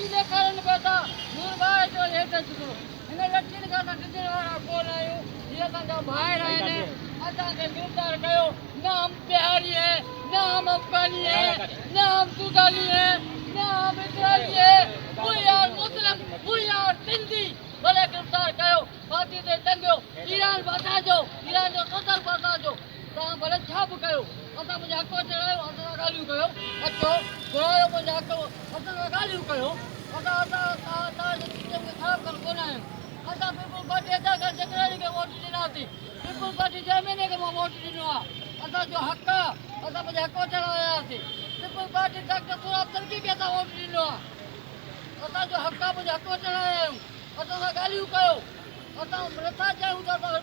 सीधे कारण बेटा दूर बाहर जो हेठ चुको इन्हें लट्ठी का डिजल वाला कोन आयो ये तंगा बाहर आए ने अता के गिरफ्तार कयो नाम बिहारी है नाम अफगानी है नाम सुडानी है नाम इजरायली है we are Muslim we are Sindhi भले गिरफ्तार कयो फांसी ते टंगियो ईरान बचाजो ईरान जो सदर बचाजो ता भले छा बि कयो असां मुंहिंजा हक़ चढ़ायो असां ॻाल्हियूं कयो अचो घुरायो मुंहिंजा हक़ असां ॻाल्हियूं कयो असां तव्हांजे सिस्टम खे ख़राबु करणु कोन आहियूं असां पीपल पार्टी असां जगराणी खे वोट ॾिनासीं पीपल पार्टी जंहिं महीने खे मां वोट ॾिनो आहे असांजो हक़ आहे असां मुंहिंजा हक़ चढ़ायासीं पीपल पार्टी डॉक्टर सुराब तरक़ी खे असां वोट ॾिनो आहे असांजो हक़ आहे मुंहिंजा हक़ चढ़ाया आहियूं असां सां ॻाल्हियूं कयो असां नथा चाहियूं त असां